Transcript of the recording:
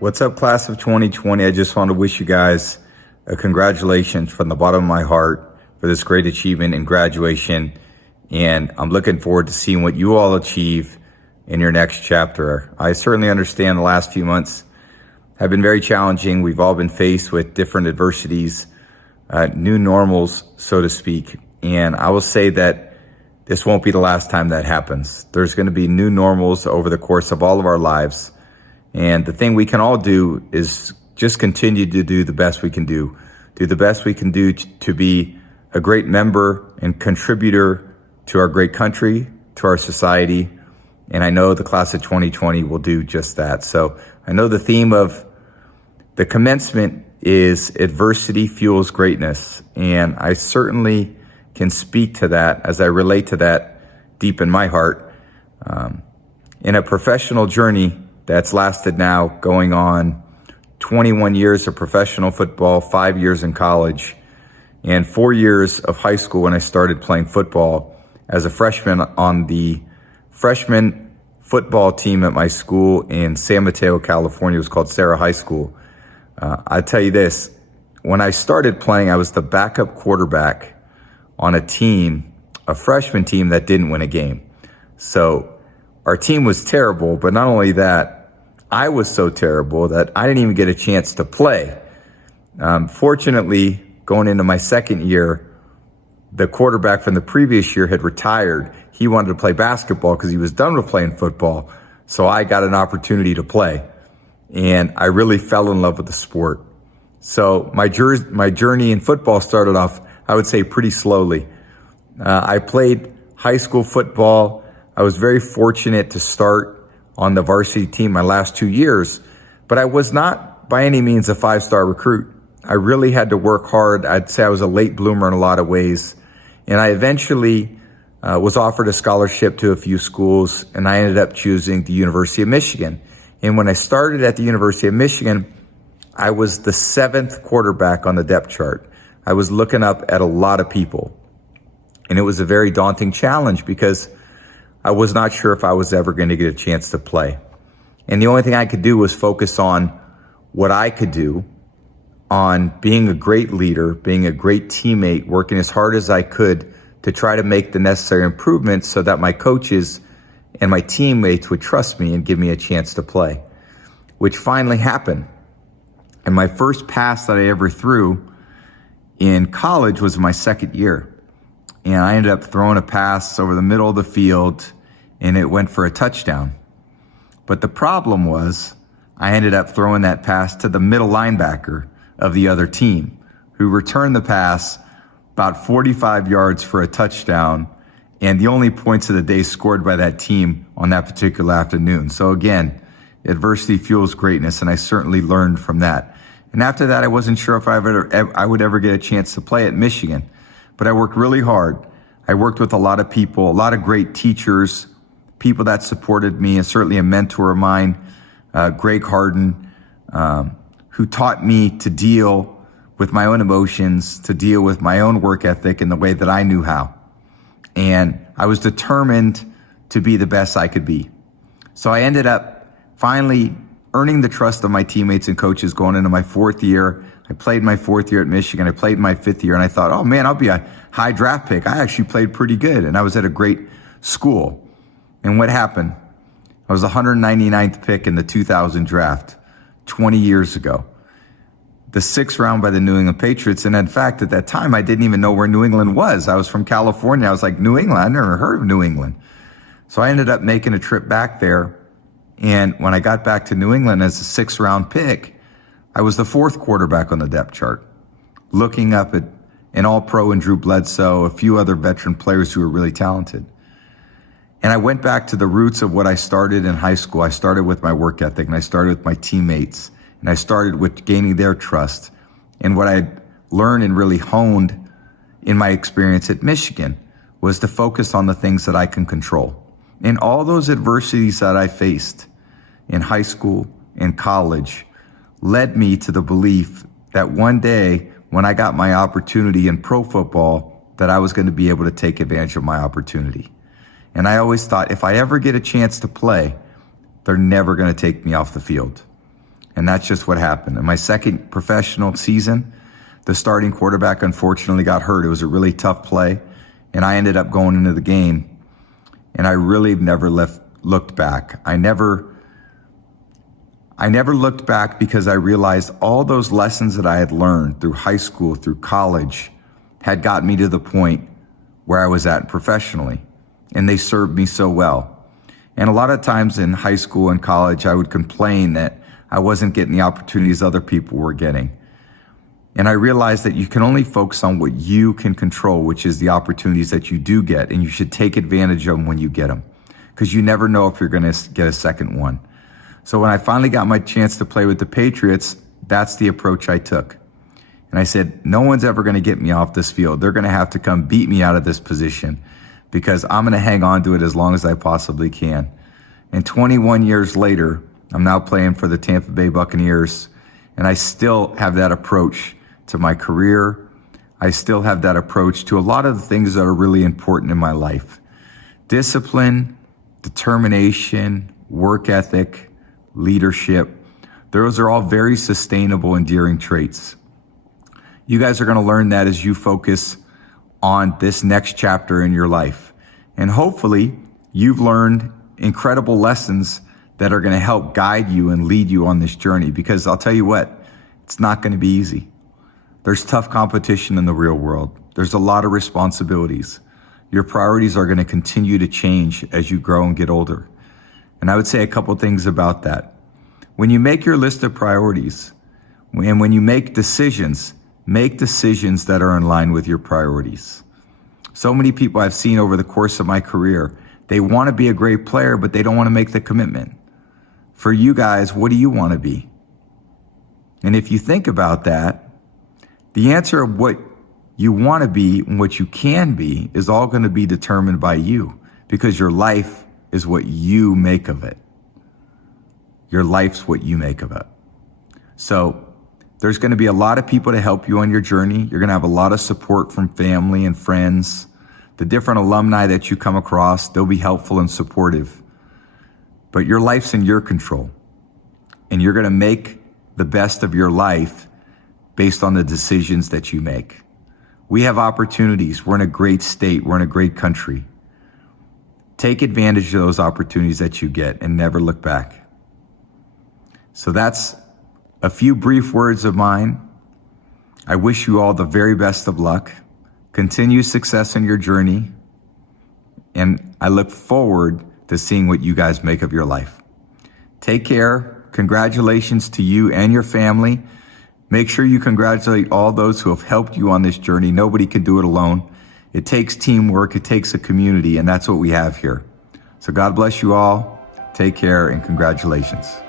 What's up, class of 2020? I just want to wish you guys a congratulations from the bottom of my heart for this great achievement in graduation. And I'm looking forward to seeing what you all achieve in your next chapter. I certainly understand the last few months have been very challenging. We've all been faced with different adversities, new normals, so to speak. And I will say that this won't be the last time that happens. There's going to be new normals over the course of all of our lives. And the thing we can all do is just continue to do the best we can do. Do the best we can do to be a great member and contributor to our great country, to our society. And I know the class of 2020 will do just that. So I know the theme of the commencement is adversity fuels greatness. And I certainly can speak to that as I relate to that deep in my heart. In a professional journey that's lasted now going on 21 years of professional football, 5 years in college, and 4 years of high school when I started playing football as a freshman on the freshman football team at my school in San Mateo, California. It was called Sarah High School. I tell you this, when I started playing, I was the backup quarterback on a team, a freshman team that didn't win a game. So our team was terrible, but not only that, I was so terrible that I didn't even get a chance to play. Fortunately, going into my second year, the quarterback from the previous year had retired. He wanted to play basketball because he was done with playing football. So I got an opportunity to play. And I really fell in love with the sport. So my journey in football started off, I would say, pretty slowly. I played high school football. I was very fortunate to start on the varsity team my last 2 years, but I was not by any means a five-star recruit. I really had to work hard. I'd say I was a late bloomer in a lot of ways. And I eventually was offered a scholarship to a few schools, and I ended up choosing the University of Michigan. And when I started at the University of Michigan, I was the 7th quarterback on the depth chart. I was looking up at a lot of people. And it was a very daunting challenge because I was not sure if I was ever going to get a chance to play. And the only thing I could do was focus on what I could do, on being a great leader, being a great teammate, working as hard as I could to try to make the necessary improvements so that my coaches and my teammates would trust me and give me a chance to play, which finally happened. And my first pass that I ever threw in college was my second year. And I ended up throwing a pass over the middle of the field, and it went for a touchdown. But the problem was I ended up throwing that pass to the middle linebacker of the other team, who returned the pass about 45 yards for a touchdown, and the only points of the day scored by that team on that particular afternoon. So again, adversity fuels greatness, and I certainly learned from that. And after that, I wasn't sure if I would ever get a chance to play at Michigan. But I worked really hard. I worked with a lot of people, a lot of great teachers, people that supported me, and certainly a mentor of mine, Greg Harden, who taught me to deal with my own emotions, to deal with my own work ethic in the way that I knew how. And I was determined to be the best I could be. So I ended up finally earning the trust of my teammates and coaches going into my fourth year. I played my fourth year at Michigan. I played my fifth year, and I thought, oh man, I'll be a high draft pick. I actually played pretty good, and I was at a great school. And what happened? I was the 199th pick in the 2000 draft 20 years ago. The 6th round by the New England Patriots. And in fact, at that time, I didn't even know where New England was. I was from California. I was like, New England? I never heard of New England. So I ended up making a trip back there. And when I got back to New England as a 6th round pick, I was the 4th quarterback on the depth chart, looking up at an all-pro and Drew Bledsoe, a few other veteran players who were really talented. And I went back to the roots of what I started in high school. I started with my work ethic, and I started with my teammates, and I started with gaining their trust. And what I learned and really honed in my experience at Michigan was to focus on the things that I can control. And all those adversities that I faced in high school and college led me to the belief that one day when I got my opportunity in pro football, that I was going to be able to take advantage of my opportunity. And I always thought if I ever get a chance to play, they're never going to take me off the field. And that's just what happened. In my second professional season, the starting quarterback unfortunately got hurt. It was a really tough play, and I ended up going into the game, and I really never looked back. I never looked back because I realized all those lessons that I had learned through high school, through college, had got me to the point where I was at professionally, and they served me so well. And a lot of times in high school and college, I would complain that I wasn't getting the opportunities other people were getting. And I realized that you can only focus on what you can control, which is the opportunities that you do get, and you should take advantage of them when you get them, because you never know if you're going to get a second one. So when I finally got my chance to play with the Patriots, that's the approach I took. And I said, no one's ever going to get me off this field. They're going to have to come beat me out of this position, because I'm going to hang on to it as long as I possibly can. And 21 years later, I'm now playing for the Tampa Bay Buccaneers, and I still have that approach to my career. I still have that approach to a lot of the things that are really important in my life. Discipline, determination, work ethic, leadership. Those are all very sustainable, endearing traits. You guys are going to learn that as you focus on this next chapter in your life. And hopefully you've learned incredible lessons that are going to help guide you and lead you on this journey, because I'll tell you what, it's not going to be easy. There's tough competition in the real world. There's a lot of responsibilities. Your priorities are going to continue to change as you grow and get older. And I would say a couple things about that. When you make your list of priorities, and when you make decisions that are in line with your priorities. So many people I've seen over the course of my career, they want to be a great player, but they don't want to make the commitment. For you guys, what do you want to be? And if you think about that, the answer of what you want to be and what you can be is all going to be determined by you, because your life is what you make of it. Your life's what you make of it. So there's going to be a lot of people to help you on your journey. You're going to have a lot of support from family and friends. The different alumni that you come across, they'll be helpful and supportive. But your life's in your control. And you're going to make the best of your life based on the decisions that you make. We have opportunities. We're in a great state. We're in a great country. Take advantage of those opportunities that you get and never look back. So that's a few brief words of mine. I wish you all the very best of luck. Continue success in your journey. And I look forward to seeing what you guys make of your life. Take care. Congratulations to you and your family. Make sure you congratulate all those who have helped you on this journey. Nobody can do it alone. It takes teamwork. It takes a community, and that's what we have here. So God bless you all. Take care and congratulations.